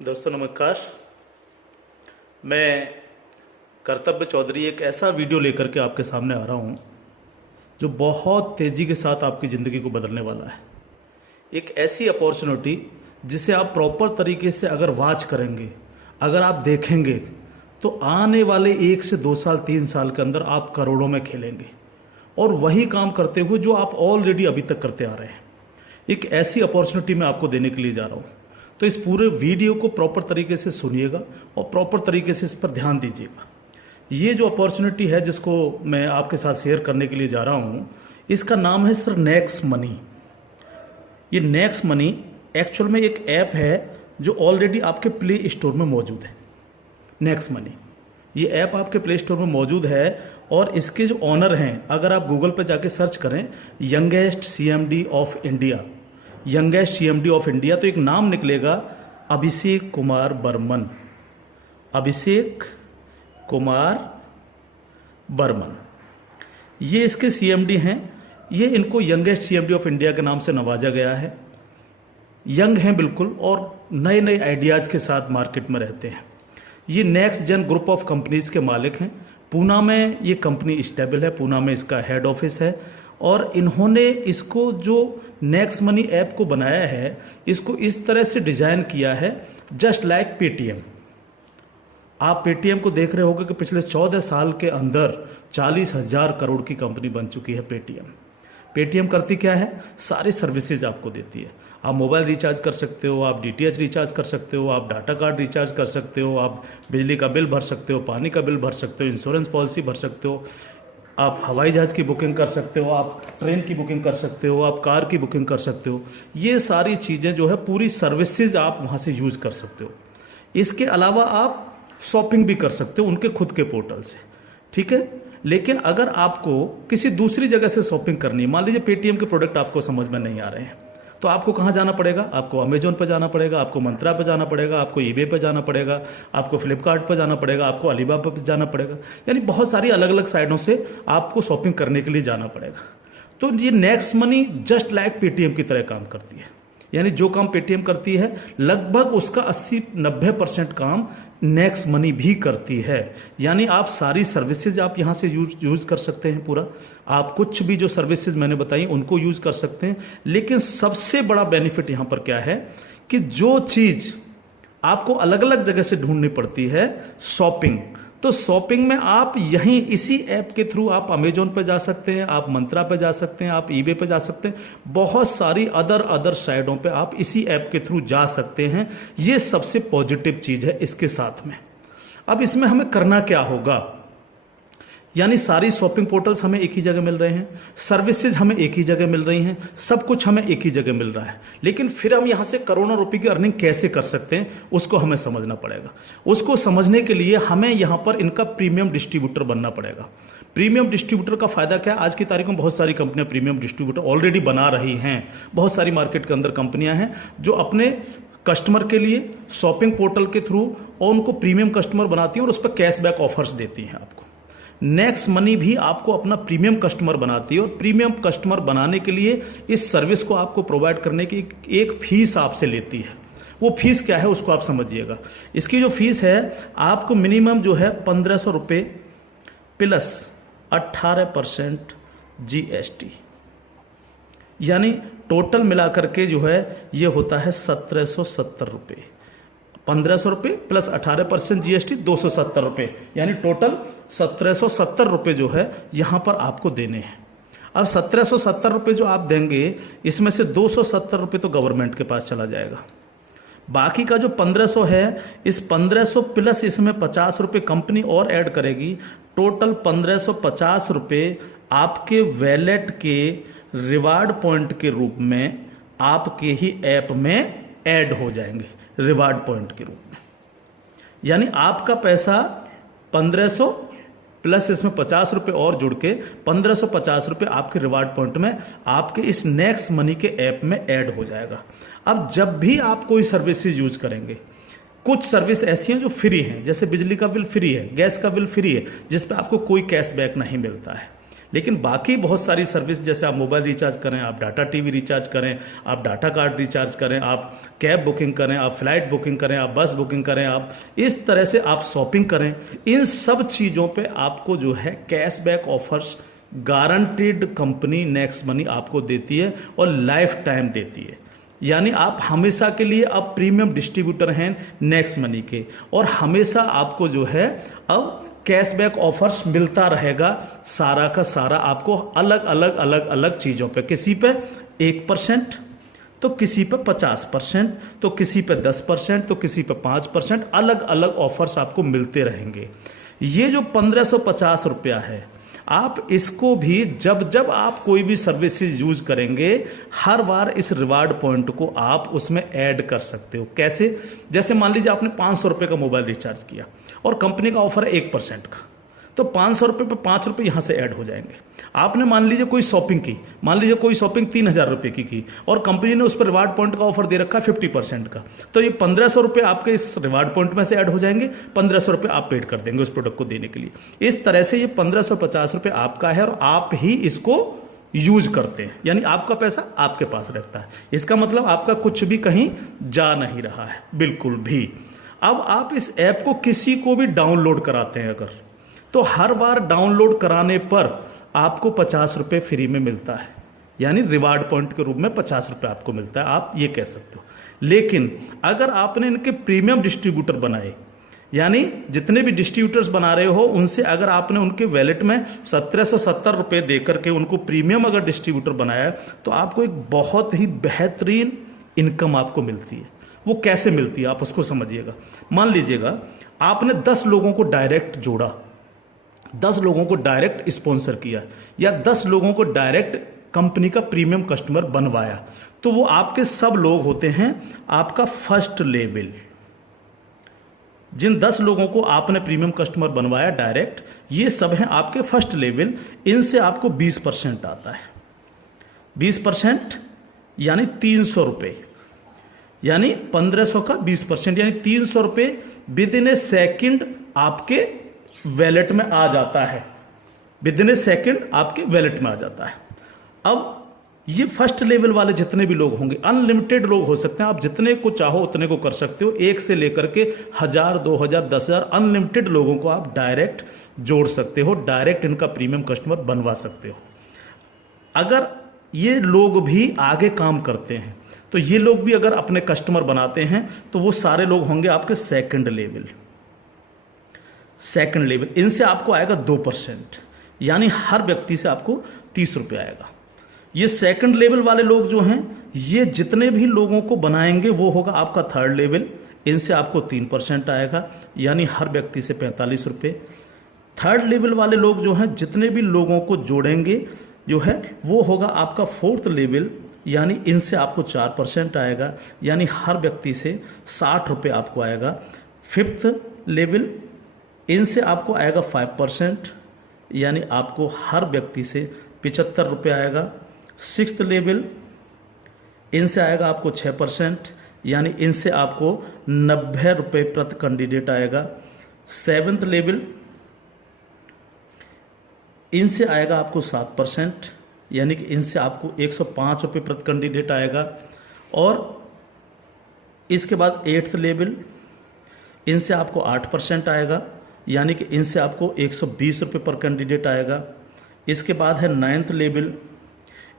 दोस्तों नमस्कार। मैं कर्तव्य चौधरी एक ऐसा वीडियो लेकर के आपके सामने आ रहा हूँ जो बहुत तेज़ी के साथ आपकी ज़िंदगी को बदलने वाला है। एक ऐसी अपॉर्चुनिटी जिसे आप प्रॉपर तरीके से अगर वॉच करेंगे, अगर आप देखेंगे तो आने वाले 1 से 2 साल 3 साल के अंदर आप करोड़ों में खेलेंगे और वही काम करते हुए जो आप ऑलरेडी अभी तक करते आ रहे हैं। एक ऐसी अपॉर्चुनिटी मैं आपको देने के लिए जा रहा हूँ, तो इस पूरे वीडियो को प्रॉपर तरीके से सुनिएगा और प्रॉपर तरीके से इस पर ध्यान दीजिएगा। ये जो अपॉर्चुनिटी है जिसको मैं आपके साथ शेयर करने के लिए जा रहा हूँ, इसका नाम है सर नेक्स्ट मनी। ये नेक्स्ट मनी एक्चुअल में एक ऐप है जो ऑलरेडी आपके प्ले स्टोर में मौजूद है। नेक्स्ट मनी ये ऐप आपके प्ले स्टोर में मौजूद है और इसके जो ऑनर हैं, अगर आप गूगल पर जाके सर्च करें youngest CMD of India, youngest CMD of India, तो एक नाम निकलेगा अभिषेक कुमार बर्मन। अभिषेक कुमार बर्मन ये इसके सीएमडी हैं। ये इनको यंगेस्ट सीएमडी ऑफ इंडिया के नाम से नवाजा गया है। यंग हैं बिल्कुल और नए नए आइडियाज़ के साथ मार्केट में रहते हैं। ये next gen group of companies के मालिक हैं। पूना में ये कंपनी स्टेबल है, पूना में इसका हेड ऑफिस है और इन्होंने इसको जो नेक्स्ट मनी ऐप को बनाया है, इसको इस तरह से डिज़ाइन किया है जस्ट लाइक पेटीएम। आप पेटीएम को देख रहे होंगे कि पिछले 14 साल के अंदर 40,000 करोड़ की कंपनी बन चुकी है पेटीएम। पेटीएम करती क्या है? सारी सर्विसेज आपको देती है। आप मोबाइल रिचार्ज कर सकते हो, आप डीटीएच रिचार्ज कर सकते हो, आप डाटा कार्ड रिचार्ज कर सकते हो, आप बिजली का बिल भर सकते हो, पानी का बिल भर सकते हो, इंश्योरेंस पॉलिसी भर सकते हो, आप हवाई जहाज़ की बुकिंग कर सकते हो, आप ट्रेन की बुकिंग कर सकते हो, आप कार की बुकिंग कर सकते हो। ये सारी चीज़ें जो है पूरी सर्विसेज आप वहाँ से यूज़ कर सकते हो। इसके अलावा आप शॉपिंग भी कर सकते हो उनके खुद के पोर्टल से, ठीक है। लेकिन अगर आपको किसी दूसरी जगह से शॉपिंग करनी है, मान लीजिए पेटीएम के प्रोडक्ट आपको समझ में नहीं आ रहे हैं, तो आपको कहाँ जाना पड़ेगा? आपको अमेजोन पर जाना पड़ेगा, आपको मंत्रा पर जाना पड़ेगा, आपको ईबे पर जाना पड़ेगा, आपको फ्लिपकार्ट पर जाना पड़ेगा, आपको अलीबाबा पर जाना पड़ेगा। यानी बहुत सारी अलग अलग साइटों से आपको शॉपिंग करने के लिए जाना पड़ेगा। तो ये next money just like Paytm की तरह काम करती है। यानी जो काम पेटीएम करती है लगभग उसका 80-90% काम नेक्स्ट मनी भी करती है। यानी आप सारी सर्विसेज आप यहाँ से यूज कर सकते हैं पूरा। आप कुछ भी जो सर्विसेज मैंने बताई उनको यूज कर सकते हैं। लेकिन सबसे बड़ा बेनिफिट यहाँ पर क्या है कि जो चीज़ आपको अलग अलग जगह से ढूंढनी पड़ती है, शॉपिंग, तो शॉपिंग में आप यहीं इसी ऐप के थ्रू आप अमेजोन पे जा सकते हैं, आप मंत्रा पे जा सकते हैं, आप ईबे पे जा सकते हैं, बहुत सारी अदर साइटों पे आप इसी ऐप के थ्रू जा सकते हैं। ये सबसे पॉजिटिव चीज़ है इसके साथ में। अब इसमें हमें करना क्या होगा? यानी सारी शॉपिंग पोर्टल्स हमें एक ही जगह मिल रहे हैं, सर्विसेज हमें एक ही जगह मिल रही हैं, सब कुछ हमें एक ही जगह मिल रहा है। लेकिन फिर हम यहाँ से करोड़ों रुपए की अर्निंग कैसे कर सकते हैं उसको हमें समझना पड़ेगा। उसको समझने के लिए हमें यहाँ पर इनका प्रीमियम डिस्ट्रीब्यूटर बनना पड़ेगा। प्रीमियम डिस्ट्रीब्यूटर का फायदा क्या है? आज की तारीख में बहुत सारी कंपनियां प्रीमियम डिस्ट्रीब्यूटर ऑलरेडी बना रही हैं। बहुत सारी मार्केट के अंदर कंपनियां हैं जो अपने कस्टमर के लिए शॉपिंग पोर्टल के थ्रू और उनको प्रीमियम कस्टमर बनाती हैं और उस पर कैशबैक ऑफर्स देती हैं आपको। नेक्स्ट मनी भी आपको अपना प्रीमियम कस्टमर बनाती है और प्रीमियम कस्टमर बनाने के लिए इस सर्विस को आपको प्रोवाइड करने की एक फीस आपसे लेती है। वो फीस क्या है उसको आप समझिएगा। इसकी जो फीस है आपको मिनिमम जो है 1,500 रुपये प्लस 18% GST, यानी टोटल मिलाकर के जो है ये होता है 1,770 रुपये। 1,500 रुपये प्लस 18% GST 270 रुपये, यानी टोटल 1,770 रुपये जो है यहाँ पर आपको देने हैं। अब 1,770 रुपये जो आप देंगे, इसमें से 270 रुपये तो गवर्नमेंट के पास चला जाएगा। बाकी का जो 1,500 है, इस 1,500 प्लस इसमें 50 रुपये कंपनी और ऐड करेगी। टोटल 1,550 रुपये आपके वैलेट के रिवार्ड पॉइंट के रूप में आपके ही ऐप में ऐड हो जाएंगे, रिवार्ड पॉइंट के रूप में। यानी आपका पैसा 1,500 प्लस इसमें 50 रुपये और जुड़ के 1,550 रुपये आपके रिवार्ड पॉइंट में आपके इस नेक्स्ट मनी के ऐप में ऐड हो जाएगा। अब जब भी आप कोई सर्विसेज यूज करेंगे, कुछ सर्विस ऐसी हैं जो फ्री हैं, जैसे बिजली का बिल फ्री है, गैस का बिल फ्री है, जिस पे आपको कोई कैशबैक नहीं मिलता है। लेकिन बाकी बहुत सारी सर्विस, जैसे आप मोबाइल रिचार्ज करें, आप डाटा टीवी रिचार्ज करें, आप डाटा कार्ड रिचार्ज करें, आप कैब बुकिंग करें, आप फ्लाइट बुकिंग करें, आप बस बुकिंग करें, आप इस तरह से आप शॉपिंग करें, इन सब चीज़ों पे आपको जो है cashback offers guaranteed company next money आपको देती है और लाइफ टाइम देती है। यानी आप हमेशा के लिए अब प्रीमियम डिस्ट्रीब्यूटर हैं नेक्स्ट मनी के, और हमेशा आपको जो है अब कैशबैक ऑफर्स मिलता रहेगा, सारा का सारा आपको अलग अलग अलग अलग चीज़ों पे, किसी पे 1%, तो किसी पे 50%, तो किसी पे 10%, तो किसी पे 5%, अलग अलग ऑफर्स आपको मिलते रहेंगे। ये जो 1550 रुपया है, आप इसको भी जब जब आप कोई भी सर्विसेज यूज करेंगे, हर बार इस रिवार्ड पॉइंट को आप उसमें ऐड कर सकते हो। कैसे? जैसे मान लीजिए आपने 500 रुपये का मोबाइल रिचार्ज किया और कंपनी का ऑफर है 1% का, तो 500 रुपये पे 5 रुपये यहाँ से ऐड हो जाएंगे। आपने मान लीजिए कोई शॉपिंग की, मान लीजिए कोई शॉपिंग 3000 रुपये की और कंपनी ने उस पर रिवार्ड पॉइंट का ऑफर दे रखा है 50% का, तो ये 1500 रुपये आपके इस रिवार्ड पॉइंट में से ऐड हो जाएंगे, 1500 रुपये आप पेड कर देंगे उस प्रोडक्ट को देने के लिए। इस तरह से ये 1550 रुपये आपका है और आप ही इसको यूज करते हैं, यानी आपका पैसा आपके पास रहता है। इसका मतलब आपका कुछ भी कहीं जा नहीं रहा है, बिल्कुल भी। अब आप इस ऐप को किसी को भी डाउनलोड कराते हैं अगर, तो हर बार डाउनलोड कराने पर आपको 50 रुपये फ्री में मिलता है, यानी रिवार्ड पॉइंट के रूप में 50 रुपये आपको मिलता है, आप ये कह सकते हो। लेकिन अगर आपने इनके प्रीमियम डिस्ट्रीब्यूटर बनाए, यानी जितने भी डिस्ट्रीब्यूटर्स बना रहे हो उनसे अगर आपने उनके वैलेट में 1770 रुपये दे करके उनको प्रीमियम अगर डिस्ट्रीब्यूटर बनाया, तो आपको एक बहुत ही बेहतरीन इनकम आपको मिलती है। वो कैसे मिलती है आप उसको समझिएगा। मान लीजिएगा आपने 10 लोगों को डायरेक्ट जोड़ा, 10 लोगों को डायरेक्ट स्पॉन्सर किया, या 10 लोगों को डायरेक्ट कंपनी का प्रीमियम कस्टमर बनवाया, तो वो आपके सब लोग होते हैं आपका फर्स्ट लेवल। जिन 10 लोगों को आपने प्रीमियम कस्टमर बनवाया डायरेक्ट, ये सब हैं आपके फर्स्ट लेवल। इनसे आपको 20% आता है। 20% यानी 300 रुपये, यानी 1500 का 20%, यानी 300 रुपये विद इन ए सेकेंड आपके वैलेट में आ जाता है। विद इन ए सेकेंड आपके वैलेट में आ जाता है। अब ये फर्स्ट लेवल वाले जितने भी लोग होंगे, अनलिमिटेड लोग हो सकते हैं, आप जितने को चाहो उतने को कर सकते हो, 1 से लेकर के 1000, 2000, 10,000 अनलिमिटेड लोगों को आप डायरेक्ट जोड़ सकते हो, डायरेक्ट इनका प्रीमियम कस्टमर बनवा सकते हो। अगर ये लोग भी आगे काम करते हैं, तो ये लोग भी अगर अपने कस्टमर बनाते हैं, तो वो सारे लोग होंगे आपके सेकंड लेवल। सेकंड लेवल, इनसे आपको आएगा 2%, यानी हर व्यक्ति से आपको 30 रुपये आएगा। ये सेकंड लेवल वाले लोग जो हैं, ये जितने भी लोगों को बनाएंगे वो होगा आपका थर्ड लेवल। इनसे आपको 3% आएगा, यानी हर व्यक्ति से 45 रुपये। थर्ड लेवल वाले लोग जो हैं, जितने भी लोगों को जोड़ेंगे जो है, वो होगा आपका फोर्थ लेवल, यानी इनसे आपको 4% आएगा, यानी हर व्यक्ति से 60 रुपये आपको आएगा। फिफ्थ लेवल, इनसे आपको आएगा 5%, यानी आपको हर व्यक्ति से 75 रुपये आएगा। सिक्स्थ लेवल, इनसे आएगा आपको 6%, यानी इनसे आपको 90 रुपये प्रति कैंडिडेट आएगा। सेवन्थ लेवल, इनसे आएगा आपको 7%, यानी कि इनसे आपको 105 रुपये प्रति कैंडिडेट आएगा। और इसके बाद 8th लेवल, इनसे आपको 8% आएगा, यानी कि इनसे आपको 120 रुपये पर कैंडिडेट आएगा। इसके बाद है 9th लेवल,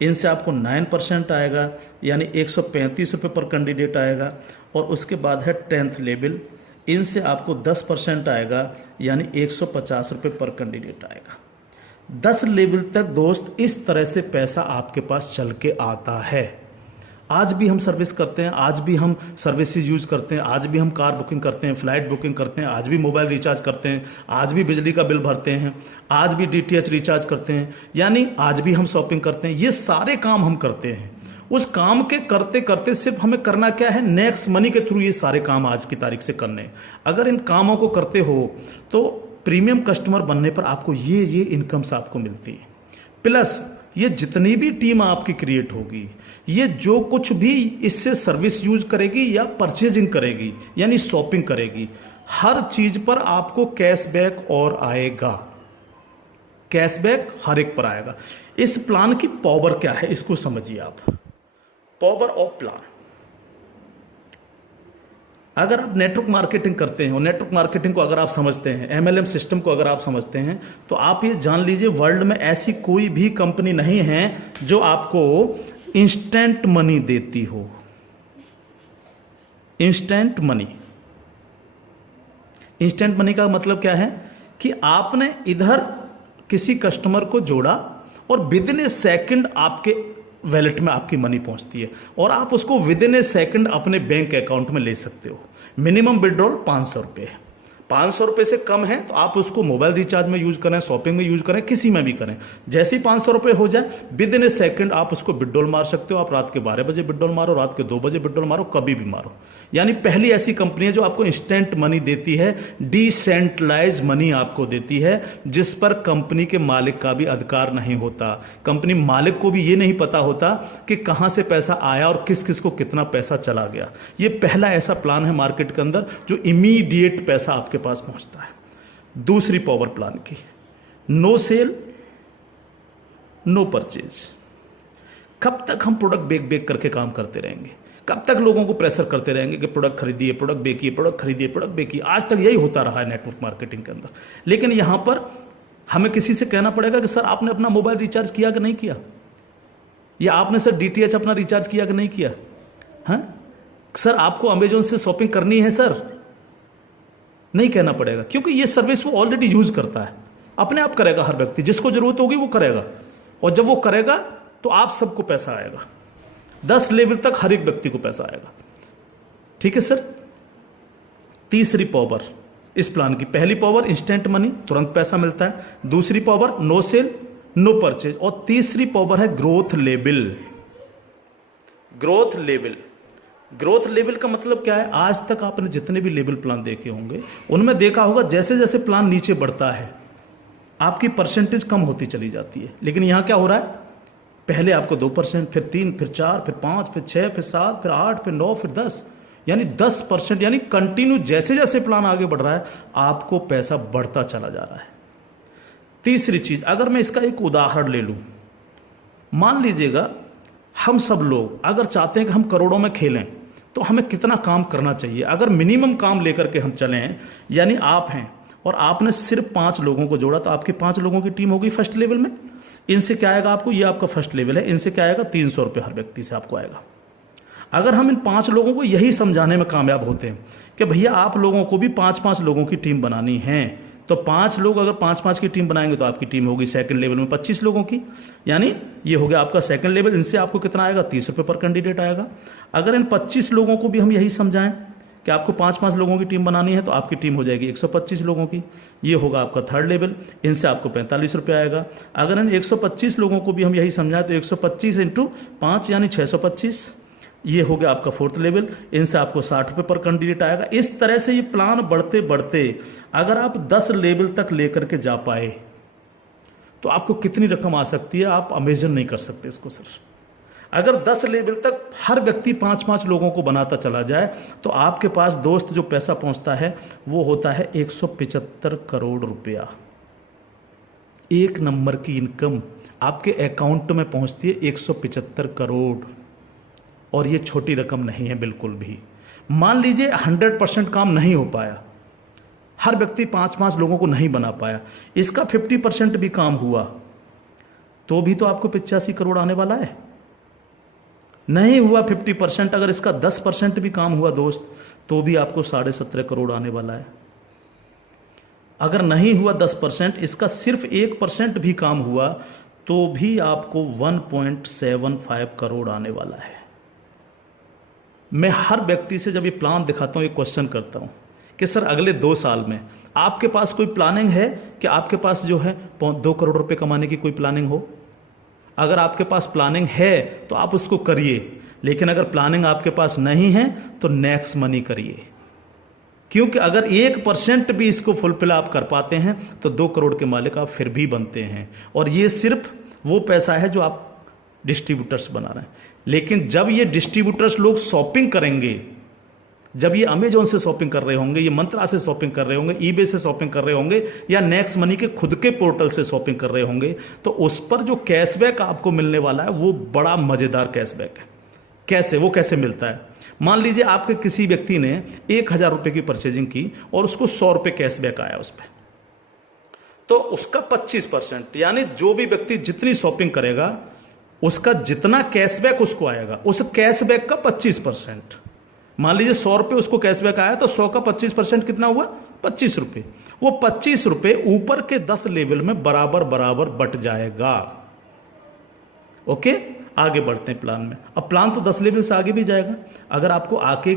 इनसे आपको 9% आएगा, यानी 135 रुपये पर कैंडिडेट आएगा। और उसके बाद है 10th लेवल, इनसे आपको 10% आएगा, यानी 150 रुपये पर कैंडिडेट आएगा। 10 लेवल तक दोस्त इस तरह से पैसा आपके पास चल के आता है। आज भी हम सर्विस करते हैं, आज भी हम सर्विसेज यूज करते हैं, आज भी हम कार बुकिंग करते हैं, फ्लाइट बुकिंग करते हैं, आज भी मोबाइल रिचार्ज करते हैं, आज भी बिजली का बिल भरते हैं, आज भी DTH रिचार्ज करते हैं, यानी आज भी हम शॉपिंग करते हैं। ये सारे काम हम करते हैं। उस काम के करते करते सिर्फ हमें करना क्या है, नेक्स्ट मनी के थ्रू ये सारे काम आज की तारीख से करने हैं। अगर इन कामों को करते हो तो प्रीमियम कस्टमर बनने पर आपको ये इनकम्स आपको मिलती है। प्लस ये जितनी भी टीम आपकी क्रिएट होगी, ये जो कुछ भी इससे सर्विस यूज करेगी या परचेजिंग करेगी, यानी शॉपिंग करेगी, हर चीज पर आपको कैशबैक और आएगा। कैशबैक हर एक पर आएगा। इस प्लान की पावर क्या है इसको समझिए आप। पावर ऑफ प्लान, अगर आप नेटवर्क मार्केटिंग करते हैं और नेटवर्क मार्केटिंग को अगर आप समझते हैं, एमएलएम सिस्टम को अगर आप समझते हैं, तो आप ये जान लीजिए वर्ल्ड में ऐसी कोई भी कंपनी नहीं है जो आपको इंस्टेंट मनी देती हो। इंस्टेंट मनी, इंस्टेंट मनी का मतलब क्या है कि आपने इधर किसी कस्टमर को जोड़ा और विद इन ए सेकेंड आपके वैलेट में आपकी मनी पहुंचती है और आप उसको विद इन ए सेकेंड अपने बैंक अकाउंट में ले सकते हो। मिनिमम विड्रॉल 500 रुपये, 500 रुपये से कम है तो आप उसको मोबाइल रिचार्ज में यूज करें, शॉपिंग में यूज करें, किसी में भी करें। जैसे ही 500 रुपये हो जाए विद इन ए सेकेंड आप उसको विड्रॉल मार सकते हो। आप रात के 12 बजे विड्रॉल मारो, रात के 2 बजे विड्रॉल मारो, कभी भी मारो। यानी पहली ऐसी कंपनी है जो आपको इंस्टेंट मनी देती है, डिसेंट्रलाइज मनी आपको देती है, जिस पर कंपनी के मालिक का भी अधिकार नहीं होता। कंपनी मालिक को भी ये नहीं पता होता कि कहां से पैसा आया और किस किस को कितना पैसा चला गया। ये पहला ऐसा प्लान है मार्केट के अंदर जो इमीडिएट पैसा आपके पास पहुंचता है। दूसरी पावर प्लान की, नो सेल नो परचेज। कब तक हम प्रोडक्ट बेक बेक करके काम करते रहेंगे? कब तक लोगों को प्रेशर करते रहेंगे कि प्रोडक्ट खरीदिए, प्रोडक्ट बेचिए, प्रोडक्ट खरीदिए, प्रोडक्ट बेचिए? आज तक यही होता रहा है नेटवर्क मार्केटिंग के अंदर। लेकिन यहां पर हमें किसी से कहना पड़ेगा कि सर आपने अपना मोबाइल रिचार्ज किया कि नहीं किया, या आपने सर डीटीएच अपना रिचार्ज किया कि नहीं किया, हाँ सर आपको अमेजोन से शॉपिंग करनी है सर, नहीं कहना पड़ेगा, क्योंकि ये सर्विस वो ऑलरेडी यूज करता है। अपने आप करेगा, हर व्यक्ति जिसको जरूरत होगी वो करेगा, और जब वो करेगा तो आप सबको पैसा आएगा। 10 लेवल तक हर एक व्यक्ति को पैसा आएगा। ठीक है सर। तीसरी पावर इस प्लान की, पहली पावर इंस्टेंट मनी, तुरंत पैसा मिलता है। दूसरी power no sale no purchase, और तीसरी पावर है growth level. Growth level, growth level का मतलब क्या है? आज तक आपने जितने भी लेवल प्लान देखे होंगे उनमें देखा होगा जैसे जैसे प्लान नीचे बढ़ता है आपकी परसेंटेज कम होती चली जाती है। लेकिन यहां क्या हो रहा है? पहले आपको 2%, फिर 3, फिर 4, फिर 5, फिर 6, फिर 7, फिर 8, फिर 9, फिर 10, यानी 10%, यानी कंटिन्यू जैसे जैसे प्लान आगे बढ़ रहा है आपको पैसा बढ़ता चला जा रहा है। तीसरी चीज, अगर मैं इसका एक उदाहरण ले लूं, मान लीजिएगा हम सब लोग अगर चाहते हैं कि हम करोड़ों में खेलें तो हमें कितना काम करना चाहिए? अगर मिनिमम काम लेकर के हम चलें, यानी आप हैं और आपने सिर्फ 5 लोगों को जोड़ा तो आपकी 5 लोगों की टीम होगी फर्स्ट लेवल में। इनसे क्या आएगा आपको? ये आपका फर्स्ट लेवल है, इनसे क्या आएगा? 300 रुपये हर व्यक्ति से आपको आएगा। अगर हम इन 5 लोगों को यही समझाने में कामयाब होते हैं कि भैया आप लोगों को भी 5-5 लोगों की टीम बनानी है, तो 5 लोग अगर 5-5 की टीम बनाएंगे तो आपकी टीम होगी सेकंड लेवल में 25 लोगों की, यानी ये हो गया आपका सेकंड लेवल। इनसे आपको कितना आएगा? 30 रुपये पर कैंडिडेट आएगा। अगर इन 25 लोगों को भी हम यही समझाएं कि आपको 5-5 लोगों की टीम बनानी है तो आपकी टीम हो जाएगी 125 लोगों की, ये होगा आपका थर्ड लेवल। इनसे आपको 45 रुपये आएगा। अगर इन 125 लोगों को भी हम यही समझाएं तो 125 × 5 यानी 625, ये हो गया आपका फोर्थ लेवल। इनसे आपको 60 रुपये पर कैंडिडेट आएगा। इस तरह से ये प्लान बढ़ते बढ़ते अगर आप 10 लेवल तक लेकर के जा पाए तो आपको कितनी रकम आ सकती है आप इमेजिन नहीं कर सकते इसको सर। अगर 10 लेवल तक हर व्यक्ति 5-5 लोगों को बनाता चला जाए तो आपके पास दोस्त जो पैसा पहुंचता है वो होता है 175 करोड़ रुपया। एक नंबर की इनकम आपके अकाउंट में पहुंचती है 175 करोड़, और ये छोटी रकम नहीं है बिल्कुल भी। मान लीजिए 100% काम नहीं हो पाया, हर व्यक्ति 5-5 लोगों को नहीं बना पाया, इसका 50% भी काम हुआ तो भी तो आपको 85 करोड़ आने वाला है। नहीं हुआ 50%, अगर इसका 10% भी काम हुआ दोस्त तो भी आपको 17.5 करोड़ आने वाला है। अगर नहीं हुआ 10%, इसका सिर्फ 1% भी काम हुआ तो भी आपको 1.75 करोड़ आने वाला है। मैं हर व्यक्ति से जब ये प्लान दिखाता हूँ ये क्वेश्चन करता हूँ कि सर अगले 2 साल में आपके पास कोई प्लानिंग है कि आपके पास जो है 2 करोड़ रुपए कमाने की कोई प्लानिंग हो? अगर आपके पास प्लानिंग है तो आप उसको करिए, लेकिन अगर प्लानिंग आपके पास नहीं है तो नेक्स्ट मनी करिए, क्योंकि अगर 1% भी इसको फुलफिल आप कर पाते हैं तो 2 करोड़ के मालिक आप फिर भी बनते हैं। और ये सिर्फ वो पैसा है जो आप डिस्ट्रीब्यूटर्स बना रहे हैं। लेकिन जब ये डिस्ट्रीब्यूटर्स लोग शॉपिंग करेंगे जब ये अमेजोन से शॉपिंग कर रहे होंगे, ये मंत्रा से शॉपिंग कर रहे होंगे, ईबे से शॉपिंग कर रहे होंगे, या नेक्स्ट मनी के खुद के पोर्टल से शॉपिंग कर रहे होंगे, तो उस पर जो कैशबैक आपको मिलने वाला है वो बड़ा मजेदार कैशबैक है। कैसे, वो कैसे मिलता है? मान लीजिए आपके किसी व्यक्ति ने 1,000 रुपए की परचेजिंग की और उसको 100 रुपए कैशबैक आया उस पर, तो उसका 25%, यानी जो भी व्यक्ति जितनी शॉपिंग करेगा उसका जितना कैशबैक उसको आएगा, उस कैशबैक का 25%। मान लीजिए 100 रुपए उसको कैशबैक आया, तो 100 का 25% कितना हुआ? 25 रुपए। वो 25 रुपए ऊपर के 10 लेवल में बराबर बराबर बट जाएगा। ओके, आगे बढ़ते हैं प्लान में। अब प्लान तो 10 लेवल से आगे भी जाएगा। अगर आपको आगे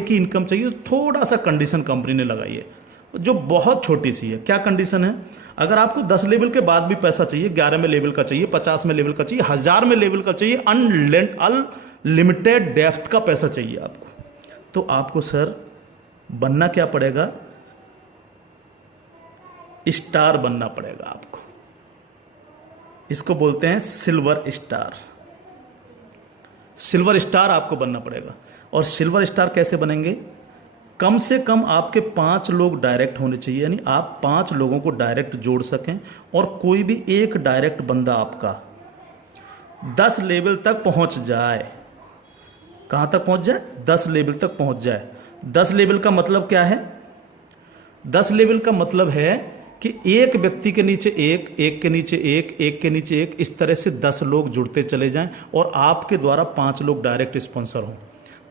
की इनकम चाहिए तो थोड़ा सा कंडीशन कंपनी ने लगाई है, जो बहुत छोटी सी है। क्या कंडीशन है? अगर आपको 10 लेवल के बाद भी पैसा चाहिए, 11 में लेवल का चाहिए, 50 में लेवल का चाहिए, 1000 में लेवल का चाहिए, अनलिमिटेड डेप्थ का पैसा चाहिए आपको, तो आपको सर बनना क्या पड़ेगा? स्टार बनना पड़ेगा आपको। इसको बोलते हैं सिल्वर स्टार। सिल्वर स्टार आपको बनना पड़ेगा। और सिल्वर स्टार कैसे बनेंगे? कम से कम आपके 5 लोग डायरेक्ट होने चाहिए, यानी आप 5 लोगों को डायरेक्ट जोड़ सकें, और कोई भी एक डायरेक्ट बंदा आपका 10 लेवल तक पहुंच जाए। कहां तक पहुंच जाए? 10 लेवल तक पहुंच जाए। 10 लेवल का मतलब क्या है? 10 लेवल का मतलब है कि एक व्यक्ति के नीचे एक, एक के नीचे एक, एक के नीचे एक, इस तरह से 10 लोग जुड़ते चले जाएं और आपके द्वारा 5 लोग डायरेक्ट स्पॉन्सर हों।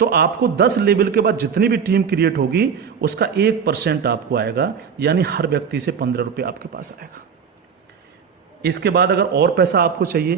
तो आपको 10 लेवल के बाद जितनी भी टीम क्रिएट होगी उसका 1% आपको आएगा, यानी हर व्यक्ति से 15 रुपये आपके पास आएगा। इसके बाद अगर और पैसा आपको चाहिए